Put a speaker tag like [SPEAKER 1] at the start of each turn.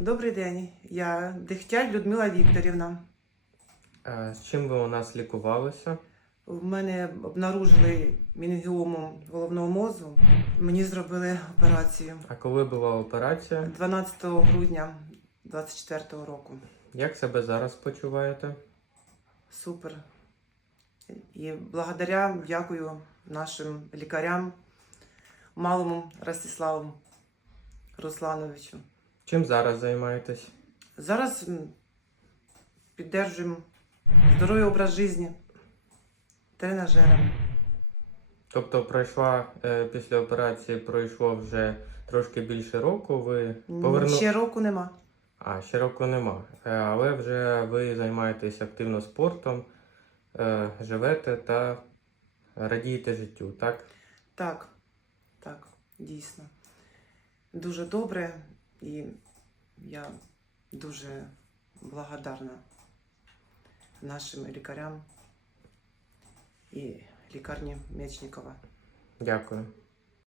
[SPEAKER 1] Добрий день. Я Дегтяль Людмила Вікторівна.
[SPEAKER 2] Е, З чим ви у нас лікувалися?
[SPEAKER 1] В мене обнаружили мінгіому головного мозку. Мені зробили операцію
[SPEAKER 2] А коли була операція?
[SPEAKER 1] 12 грудня 24 року.
[SPEAKER 2] Як себе зараз почуваєте?
[SPEAKER 1] Супер. І благодаря дякую нашим лікарям, малому Ростиславу Руслановичу.
[SPEAKER 2] Чим зараз займаєтесь?
[SPEAKER 1] Зараз піддержуємо здоровий образ життя тренажерами.
[SPEAKER 2] Тобто пройшла е, після операції пройшло вже трошки більше року. Ви поверну...
[SPEAKER 1] Ще року нема.
[SPEAKER 2] А, ще року нема. Е, Але вже ви займаєтесь активно спортом, е, живете та радієте життю, так?
[SPEAKER 1] Так, так, дійсно. Дуже добре і я дуже благодарна нашим лікарям і лікарні Мечникова.
[SPEAKER 2] Дякую.